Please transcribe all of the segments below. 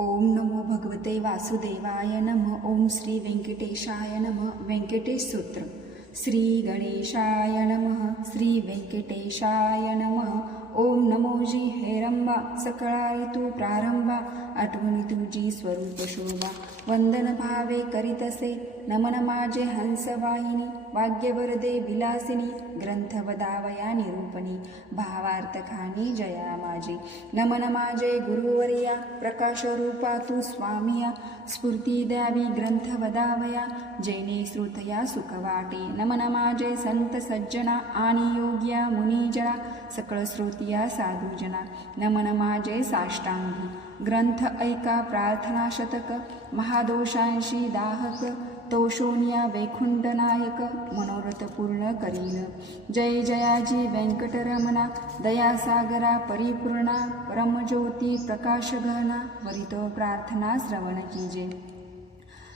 ओम नमो भगवते वासुदेवाय नमः. ओम श्री व्यंकटेशाय नमः. व्यंकटेश स्तोत्र. श्री गणेशाय नमः. श्री व्यंकटेशाय नमः. ओम नमोजी हेरंबा सकळा ऋतू प्रारंभा आठवणी तुझी स्वरूप शोभा वंदन भावे करीतसे नमन माझे हंसवाहिनी वाग्यवरदे विलासिनी ग्रंथ वदावया निरूपणी भावार्थ खाणी जया माझी नमन माझे गुरुवर्या प्रकाश रूपा तू स्वामिया स्फूर्ती द्यावी ग्रंथ वदावया जैने श्रुतया सुख वाटे नमन माझे संत सज्जना आणि योग्या मुनिजना सकळ श्रोतिया साधुजना नमन माझे साष्टांगी ग्रंथ ऐका प्रार्थना शतक महादोषांशी दाहक तोषोनिया वैकुंठ नायक मनोरथ पूर्ण करील जय जयाजी व्यंकटरमणा दयासागरा परिपूर्णा परमज्योती प्रकाश घना वरितो प्रार्थना श्रवण कीजे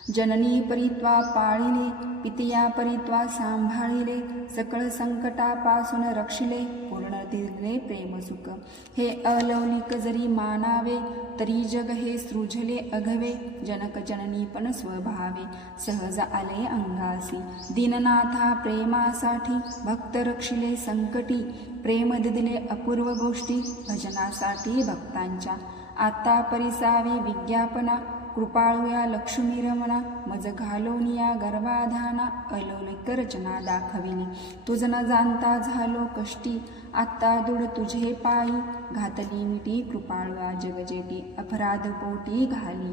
जननी परित्वा पाळिले पितिया परित्वा सांभाळिले सकळ संकटापासून रक्षिले पूर्ण दिले प्रेम सुख हे अलौकिक जरी मानावे तरी जग हे सृजले अघवे जनक जननी पण स्वभावे सहज आले अंगासी दीननाथा प्रेमासाठी भक्त रक्षिले संकटी प्रेम दिले अपूर्व गोष्टी भजनासाठी भक्तांच्या आता परिसावी विज्ञापना कृपाळूया लक्ष्मी रमणा मज घालोनिया गर्भाधाना अलौकिक रचना दाखविली तुझ न जाणता झालो कष्टी आत्ता दूड तुझे पायी घातली मिठी कृपाळूया जगजेटी अपराध पोटी घाली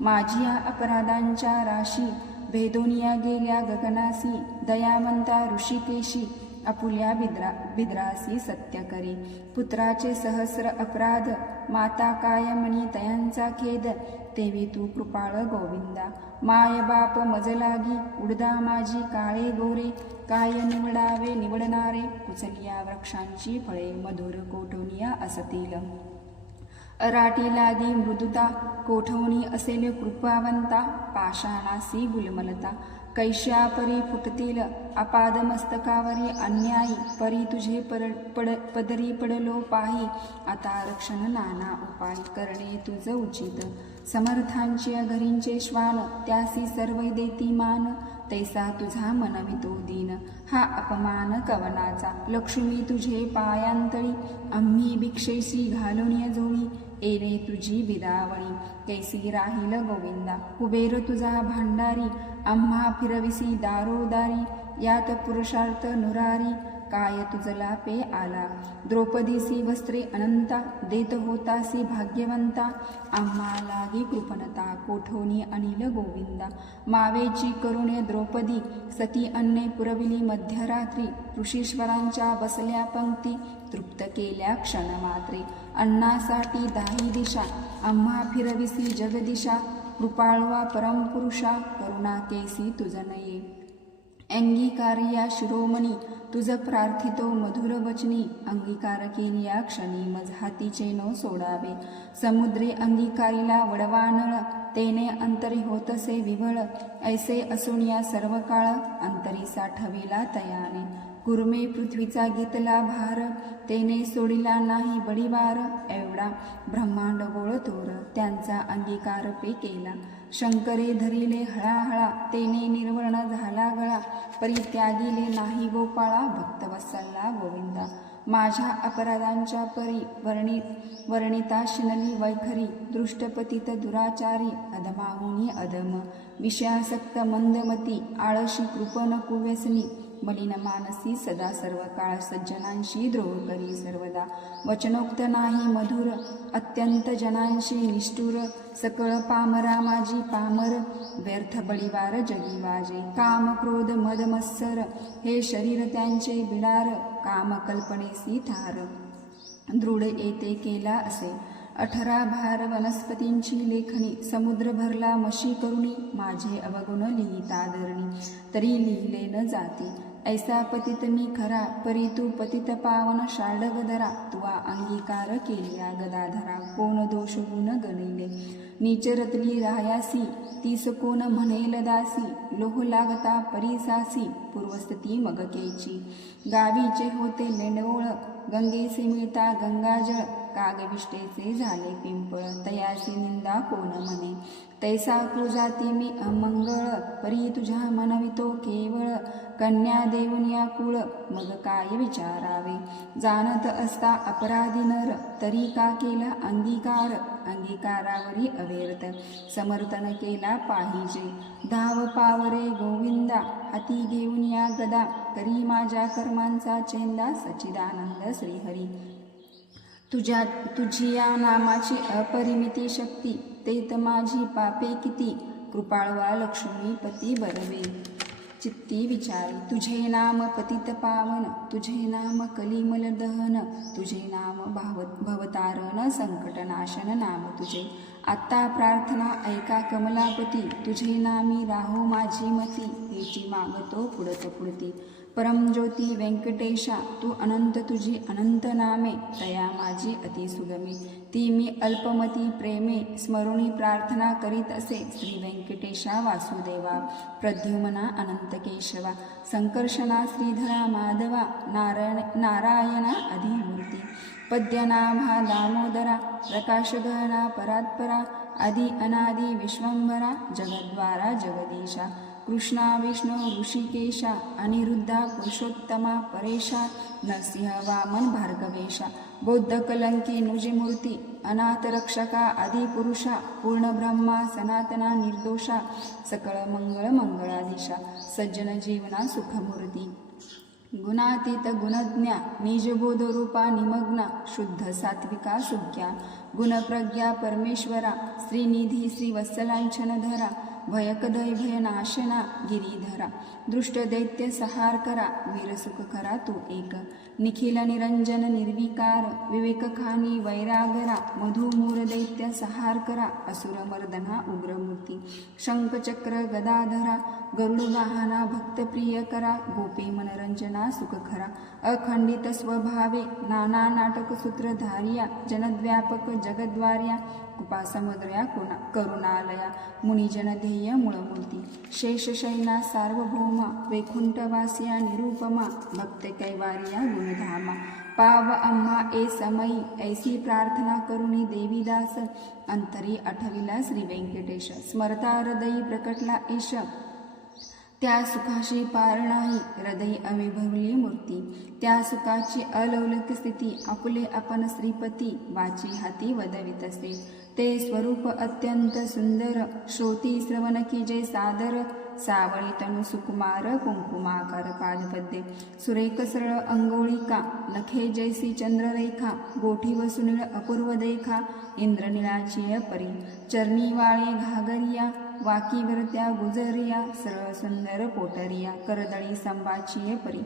माझी या अपराधांच्या राशी भेदोनिया गेल्या गगनासी दयावंता ऋषिकेशी आपुल्या बिद्रासी सत्य करे पुत्राचे सहस्र अपराध माता काय म्हणी तयांचा खेद तेवी तू कृपाळ गोविंदा माय बाप मज लागी उडदा माझी काळे गोरे काय निवडावे निवडणारे कुचलिया वृक्षांची फळे मधुर कोठोनिया असतील अराटी लागी मृदुता कोठवणी असेल कृपावंता पाषाणासी गुलमलता कैश्या परी फुटतील अपाद मस्तकावरी अन्यायी परी तुझे पदरी पडलो पाही आता रक्षण नाना उपाय करणे तुझ उचित समर्थांची घरींचे श्वान त्यासी सर्व देती मान तैसा तुझा मनवितो दीन हा अपमान कवनाचा लक्ष्मी तुझे पायांतळी आम्ही भिक्षेशी घालून जोळी एने तुझी विदावळी कैसी राहील गोविंदा कुबेर तुझा भांडारी आम्हा फिरविसी दारोदारी यात पुरुषार्थ नुरारी काय तुझला पे आला द्रौपदीसी वस्त्रे अनंता देत होतासी भाग्यवंता आम्हा लागी कृपणता कोठोनी अनिल गोविंदा मावेची करुणे द्रौपदी सती अन्ने पुरविली मध्यरात्री ऋषीश्वरांच्या बसल्या पंक्ती तृप्त केल्या क्षणमात्रे अन्नासाठी दाही दिशा आम्हा फिरविसी जगदिशा कृपाळवा परमपुरुषा करुणा केसी तुझ नये अंगीकारिया शिरोमणी तुझ प्रार्थितो मधुर वचनी अंगीकार केलिया क्षणी मज हातीचे नो सोडावे समुद्रे अंगीकारिला वडवानळ तेने अंतरी होतसे विभळ ऐसे असुनिया सर्व काळ अंतरी साठविला तयाने कुर्मे पृथ्वीचा घेतला भार तेने सोडिला नाही बडीवार एवढा ब्रह्मांड गोळ थोर त्यांचा अंगीकार पे केला शंकरे धरिले हळाहळा तेने निर्वर्ण झाला गळा परित्यागिले नाही गोपाळा भक्तवत्सला गोविंदा माझ्या अपराधांच्या परी वर्णिता शिनली वैखरी दृष्टपतित दुराचारी अधमाहुनी अधम विषयासक्त मंदमती आळशी कृपण कुव्यसनी मलिन मानसी सदा सर्व काळ सज्जनांशी द्रोह करी सर्वदा वचनोक्त नाही मधुर अत्यंत जनांशी निष्ठुर सकळ पामरा माझी पामर व्यर्थ बळीवार जगी वाजे काम क्रोध मद मत्सर हे शरीर त्यांचे बिडार काम कल्पनेसी ठार दृढ येते केला असे 18 भार वनस्पतींची लेखणी समुद्र भरला मशी करुणी माझे अवगुण लिहिता धरणी तरी लिहिले न जाते ऐसा पतित मी खरा परी तू पतित पावन शाडग धरा तुवा अंगीकार केलिया गदाधरा कोण दोष गुण गणिले नीचरतली रायासी तीस कोण म्हणेल दासी लोह लागता परिसासी पूर्वस्थिती मगकेची गावीचे होते लेंडवोळ गंगेसे मिळता गंगाजळ कागविष्टेचे झाले पिंपळ, तयासी निंदा कोण म्हणे. तैसा कुजाती मी अमंगळ, परी तुझ्या मनवितो केवळ. कन्या देऊन या कुळ, मग काय विचारावे. जाणत असता अपराधी नर, तरी का केला अंगीकार. अंगीकारावरी अव्यर्थ, समर्थन केला पाहिजे. धाव पावरे गोविंदा, हाती घेऊन या गदा. करी माझ्या कर्मांचा चेंदा, सच्चिदानंद श्रीहरी. तुझी या नामाची अपरिमिती शक्ती, तेत माझी पापे किती. कृपाळवा लक्ष्मीपती बरवे, चित्ती विचारी. तुझे नाम पतित पावन, तुझे नाम कलिमल दहन. तुझे नाम भवतारण संकटनाशन नाम तुझे. आत्ता प्रार्थना ऐका कमलापती, तुझे नामी राहो माझी मती. हेची मागतो पुढत पुढती. परमज्योती व्यंकटेशा, तू अनंत तुझी अनंत नामे. तया माझी अति सुगमे, ती मी अल्पमती प्रेमे. स्मरुणी प्रार्थना करीत असे, श्री व्यंकटेशा वासुदेवा. प्रद्युम्ना अनंत केशवा, संकर्षणा श्रीधरा माधवा. नारायणा अधिमूर्ती, पद्यनाभा दामोदरा. प्रकाशगहना परात्परा, आदि अनादि विश्वंभरा. जगद्वारा जगदीशा, कृष्णा विष्णू ऋषिकेशा. अनिरुद्धा पुरुषोत्तमा परेशा. नरसिंह वामन भार्गवेशा. बौद्ध कलंकी नुजिमूर्ती. अनाथ रक्षका आदिपुरुषा. पूर्ण ब्रह्मा सनातना निर्दोषा. सकळ मंगळ मंगळाधीशा. सज्जन जीवना सुखमूर्ती. गुणातीत गुणज्ञा, निजबोध रूपा निमग्ना. शुद्ध सात्विका सुज्ञा, गुणप्रज्ञा परमेश्वरा. श्रीनिधी श्रीवत्सलांछनधरा. भयकदय भयनाशना गिरीधरा. दृष्ट दैत्य सहार करा, वीरसुख करा तू एक. निखिल निरंजन निर्विकार, विवेकखानी वैरागरा. मधुमूर दैत्य सहार करा, असुर मर्दना उग्रमूर्ती. शंखचक्र गदाधरा, गरुड वाहना भक्तप्रिय करा. गोपी मनरंजना सुखखरा, अखंडित स्वभावे. नाना नाटक सूत्रधार्या, जनद्व्यापक जगद्वार्या. कृपा समुद्रया करुणालया, मुनिजन ध्येय मूळमूर्ती. शेषशयना सार्वभौमा, वैकुंठवासिया निरुपमा. भक्त कैवार्या गुणधामा, पाव आम्हा ए समयी. ऐसी प्रार्थना करुणी देवीदास, अंतरी आठविला श्री व्यंकटेश. स्मरता हृदयी प्रकटला ईश, त्या सुखाशी पार नाही. हृदयी अविभवली मूर्ती, त्या सुखाची अलौकिक स्थिती. आपुले आपण श्रीपती, वाची हाती वदवितसे. ते स्वरूप अत्यंत सुंदर, श्रोती श्रवण की जे सादर. सावळी तनु सुकुमार, कुंकुमाकार पादपद्ये. सुरेख सरळ अंगोळिका, नखे जैसी चंद्ररेखा. गोठी व सुनीळ अपूर्व देखा, इंद्रनिळाची परी. चरणी वाळे घागरिया, वाकीवर त्या गुजरिया. सरळ सुंदर पोटरिया, करदळी संभाची परी.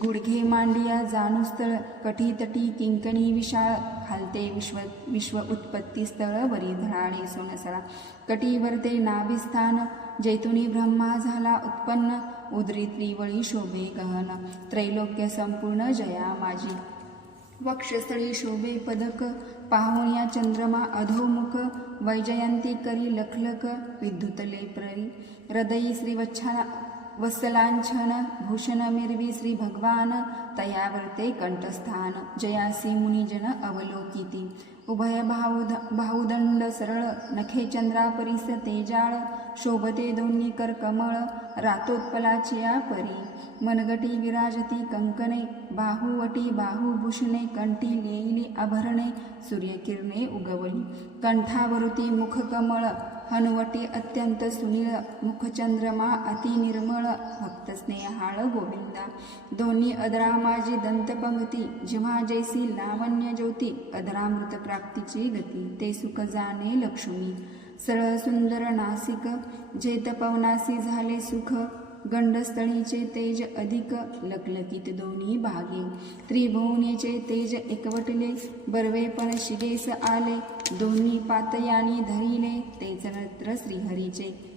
गुडघे मांडिया जानुस्थळ, कठीतटी किंकणी विशाळ. खालते विश्व उत्पत्ती स्थळ, वरी धराळे सोनसळा. कटीवरते नाभिस्थान, जैतुनी ब्रह्मा झाला उत्पन्न. उदरी त्रिवळी शोभे गहन, त्रैलोक्य संपूर्ण जया माझी. वक्षस्थळी शोभे पदक, पाहुण या चंद्रमा अधोमुख. वैजयंती करी लखलख, विद्युतले प्ररी. हृदयी वत्सलांछन, भूषण मिरवी श्री भगवान. तयावर्ते कंठस्थान, जयासी मुनिजन अवलोकिती. उभय बाहुदंड सरळ, नखे चंद्रापरीस तेजाळ. शोभते दोन्ही कर कमळ, रातोत्पलाची या परी. मनगटी विराजती कंकणे, बाहुवटी बाहुभूषणे. कंठी लेईली आभरणे, सूर्यकिरणे उगवली. कंठावरुती मुखकमळ, हनुवटी अत्यंत सुनीळ. मुखचंद्रमा अति निर्मळ, भक्त स्नेहाळ गोविंदा. दोन्ही अधरा माझी दंतपंक्ती, जिव्हा जैसी लावण्य ज्योती. अधरामृत प्राप्तीची गती, ते सुख जाणे लक्ष्मी. सरळ सुंदर नासिक, जेत पवनासी झाले सुख. गंडस्थळीचे तेज अधिक, लकलकीत दोन्ही भागे. त्रिभुवनेचे तेज एकवटले, बर्वेपण शिगेस आले. दोन्ही पातयानी धरिले, तेच नत्र श्रीहरीचे.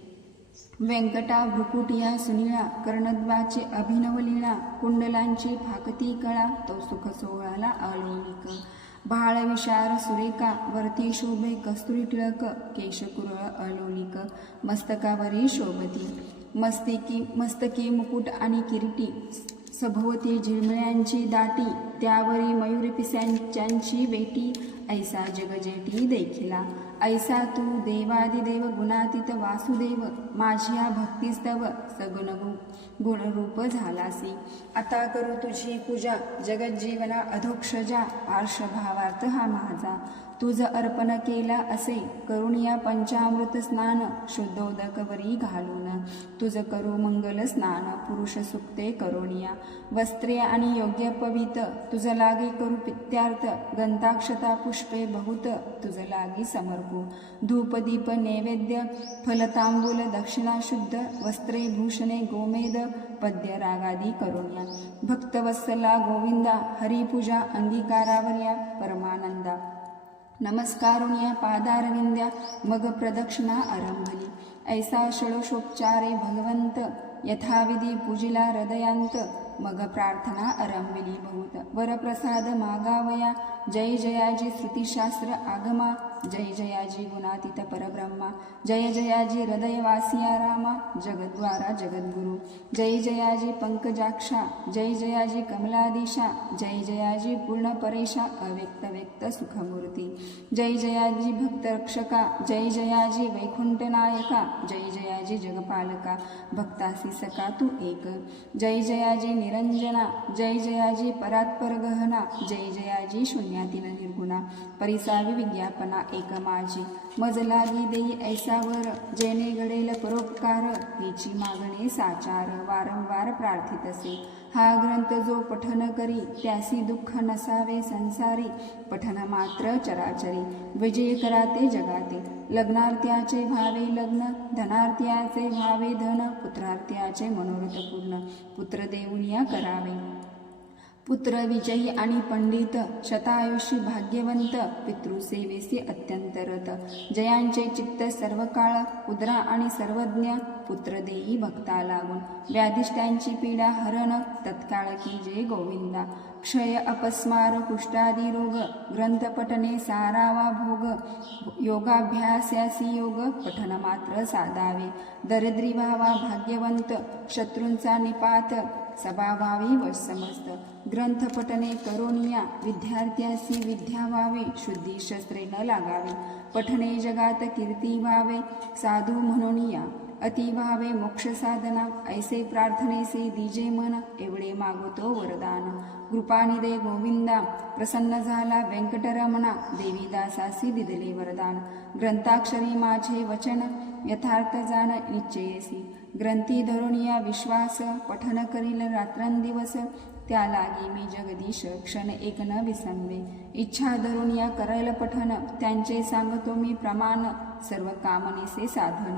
व्यंकटा भ्रुकुटिया सुनिळा, कर्णद्वाची अभिनव लीळा. कुंडलांची फाकती कळा, तो सुख सोहळाला अलौकिक. भाळ विशार सुरेखा, वरती शोभे कस्तुरी टिळक. केशकुरळ अलोलिक, मस्तकावरी शोभती. मस्तकी मुकुट आणि किरीटी, सभोवती झिरमिळ्यांची दाटी. त्यावरी मयूरी पिसांची वेटी. ऐसा जगजेटी देखिला. ऐसा तू देवादिदेव गुणातीत वासुदेव, माझ्या भक्तिस्तव सगुण गुणरूप झालासी. आता करू तुझी पूजा जगज्जीवना अधोक्षजा, आर्षभावार्थ हा माझा. तुझ अर्पण केला असे करून या पंचामृत स्नान, शुद्धोदकवरी घालून तुझ करू मंगल स्नान, पुरुष सुक्ते करोनिया. वस्त्रे आणि योग्य पवित तुझ लागे करू पित्यार्थ, गंताक्षता पुष्पे बहुत तुझ लागी समर्पू. धूपदीप नैवेद्य फलतांबूल दक्षिणा शुद्ध, वस्त्रे भूषणे गोमेद पद्य रागादी करोनिया. भक्तवत्सला गोविंदा, हरिपूजा अंगीकारावर्या परमानंदा. नमस्कारुण्या पादारविंद्या, मग प्रदक्षिणा आरंभली. ऐसा षोडशोपचारे भगवंत, यथाविधी पूजिला हृदयांत. मग प्रार्थना आरंभली बहुत, वरप्रसाद मागावया. जय जयाजी श्रुतिशास्त्र आगमा, जय जयाजी गुणातीत परब्रह्मा. जय जयाजी हृदयवासिया रामा, जगद्वारा जगद्गुरु. जय जयाजी पंकजाक्षा, जय जयाजी कमलाधीशा. जय जयाजी पूर्ण परेशा, अव्यक्त व्यक्त सुखमूर्ती. जय जयाजी भक्तरक्षका, जय जयाजी वैकुंठनायका. जय जयाजी जगपालका, भक्तासी सका तू एक. जय जयाजी निरंजना, जय जयाजी परात्पर गहना. जय जयाजी शून्यातील निर्गुणा, परिसावी विज्ञापना एक माझी. मज लागी देई ऐसावर, जेणे घडेल परोपकार. हेची मागणे साचार, वारंवार प्रार्थित असे. हा ग्रंथ जो पठन करी, त्यासी दुःख नसावे संसारी. पठन मात्र चराचरी, विजय कराते जगाते. लग्नार्थ्याचे भावे लग्न, धनार्थ्याचे भावे धन. पुत्रार्थ्याचे मनोरथ पूर्ण, पुत्र देऊनिया करावे. पुत्र विजयी आणि पंडित, शतायुषी भाग्यवंत. पितृसेवेसी अत्यंत रत, जयांचे चित्त सर्व काळ. उद्रा आणि सर्वज्ञ, पुत्र देई भक्ता लागून. व्याधिष्टांची पीडा हरण, तत्काळ की जय गोविंदा. क्षय अपस्मार कुष्ठादी रोग, ग्रंथपठने सारावा भोग. योगाभ्यासासी योग, पठन मात्र साधावे. दरिद्री व्हावा भाग्यवंत, शत्रूंचा निपात. सभाभावी वश समस्त, ग्रंथपठने करोनिया. विद्यार्थ्यासी विद्या व्हावे, शुद्धी शस्त्रे न लागावे. पठने जगात कीर्ती व्हावे, साधू म्हणून या. अति व्हावे मोक्ष साधना, ऐसे प्रार्थनेसे दिजे मन. एवढे मागतो वरदान, कृपानिदे गोविंदा. प्रसन्न झाला व्यंकटरमणा, देवीदासासी दिदले वरदान. ग्रंथाक्षरी माझे वचन, यथार्थ जाण निश्चयसी. ग्रंथी धरून या विश्वास, पठन करील रात्रंदिवस. त्या लागी मी जगदीश, क्षण एक न विसंवे. इच्छा धरून या करल पठन, त्यांचे सांगतो मी प्रमाण. सर्व कामनेसे साधन.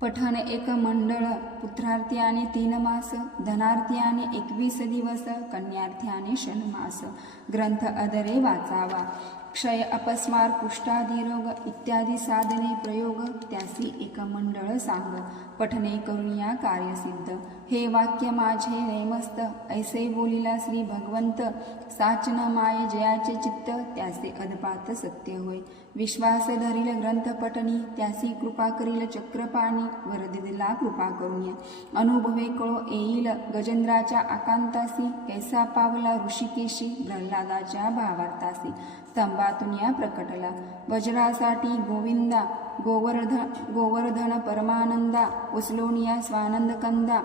पठन एक मंडळ, पुत्रार्थ्याने 3 मास. धनार्थ्याने 21 दिवस, कन्यार्थ्याने षण्मास. ग्रंथ अदरे वाचावा, क्षय अपस्मार कुष्ठादी रोग. इत्यादी साधने प्रयोग, त्यासी एक मंडळ सांग. पठने करुनिया कार्यसिद्ध, हे वाक्य माझे नेमस्त. ऐसे बोलिला श्री भगवंत, साचन माये जयाचे चित्त. त्याचे अदपात सत्य होय, विश्वास धरील ग्रंथ पठनी. त्यासी कृपा करील चक्रपाणी, वरदिला कृपा करुनिया. अनुभवे कळो येईल गजेंद्राच्या आकांतासी. कैसा पावला ऋषिकेशी, प्रल्हादाच्या भावार्थासी. स्तंभातून या प्रकटला, वज्रासाठी गोविंदा. गोवर्धन परमानंदा, उचलोनिया स्वानंद कंदा.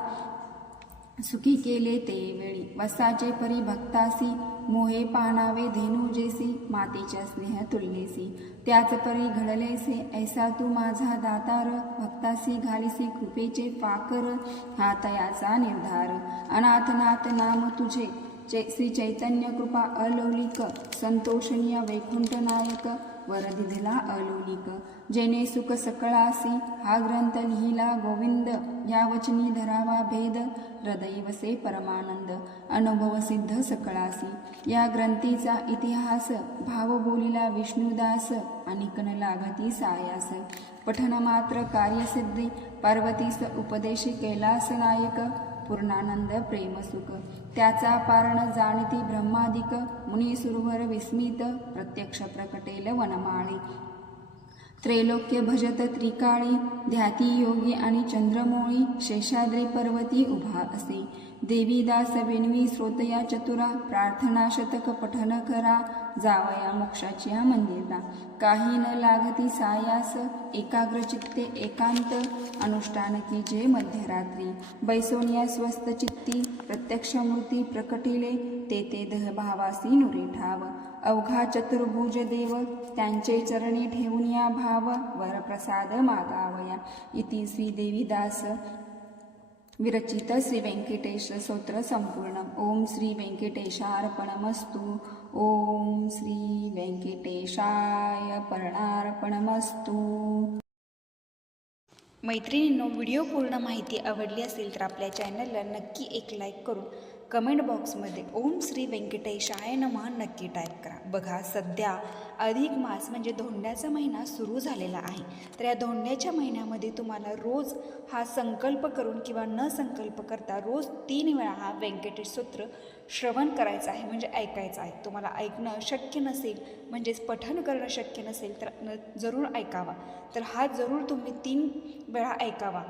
सुखी केले ते वेळी, वसाचे परी भक्तासी. मोहे पानावे धेनू जेसी, मातेच्या स्नेह तुल्येसी. त्याच परी घडलेसे, ऐसा तू माझा दातार. भक्तासी घालिसी कृपेचे पाकर, हा तयाचा निर्धार. अनाथनाथ नाम तुझे, श्री चैतन्य कृपा अलौलिक. संतोषणीय वैकुंठ नायक, वरदिला अलौलिक. जेने सुख सकळासी, हा ग्रंथ लिहिला गोविंद. या वचनी धरावा भेद, हृदय वसे परमानंद. अनुभव सिद्ध सकळासी, या ग्रंथीचा इतिहास. भाव बोलिला विष्णुदास, अनिकन लागती सायास. पठन मात्र कार्यसिद्धी, पार्वतीस उपदेश कैलास नायक. पूर्णानंद प्रेमसुख, त्याचा पारण जाणती ब्रह्मादिक. मुनी सुरवर विस्मित, प्रत्यक्ष प्रकटेल वनमाळी. त्रैलोक्य भजत त्रिकाळी, ध्याती योगी आणि चंद्रमोळी. शेषाद्री पर्वती उभा असे, देवीदास विनवी श्रोतया चतुरा. प्रार्थना शतक पठन करा, जावया मोक्षाच्या मंदिरा. काही न लागती सायास एकाग्र चित्ते एकांत अनुष्ठान कीजे मध्यरात्री. बैसोनिया स्वस्थ चित्ती प्रत्यक्ष मूर्ती प्रकटिले ते ते देह भावासी नुरे ठाव. अवघा चतुर्भुज देव त्यांचे चरणी ठेवून या भाव वरप्रसाद मागावया. इति श्री देवीदास विरचित श्री व्यंकटेश स्तोत्र संपूर्ण. ओम श्री व्यंकटेशार्पणमस्तु. ओम श्री व्यंकटेशाय परणार्पणमस्तु. मैत्रिणींनो, व्हिडिओ पूर्ण माहिती आवडली असेल तर आपल्या चॅनलला नक्की एक लाईक करून कमेंट बॉक्समध्ये ओम श्री व्यंकटेशाय नमः नक्की टाईप करा. बघा, सध्या अधिक मास म्हणजे धोंड्याचा महिना सुरू झालेला आहे. तर या धोंड्याच्या महिन्यामध्ये तुम्हाला रोज हा संकल्प करून किंवा न संकल्प करता रोज 3 वेळा हा व्यंकटेश स्तोत्र श्रवण करायचं आहे, म्हणजे ऐकायचं आहे. तुम्हाला ऐकणं शक्य नसेल, म्हणजेच पठण करणं शक्य नसेल तर जरूर ऐकावा. तर हा जरूर तुम्ही 3 वेळा ऐकावा.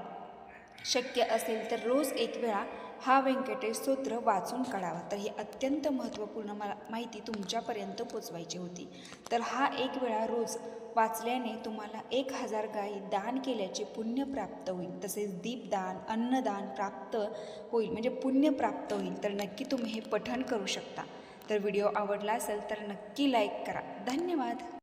शक्य असेल तर रोज 1 वेळा हा व्यंकटेश स्तोत्र वाचून काढावा. तर ही अत्यंत महत्त्वपूर्ण माहिती तुमच्यापर्यंत पोचवायची होती. तर हा 1 वेळा रोज वाचल्याने तुम्हाला 1000 गायी दान केल्याचे पुण्य प्राप्त होईल. तसेच दीपदान, अन्नदान प्राप्त होईल, म्हणजे पुण्य प्राप्त होईल. तर नक्की तुम्ही हे पठण करू शकता. तर व्हिडिओ आवडला असेल तर नक्की लाईक करा. धन्यवाद.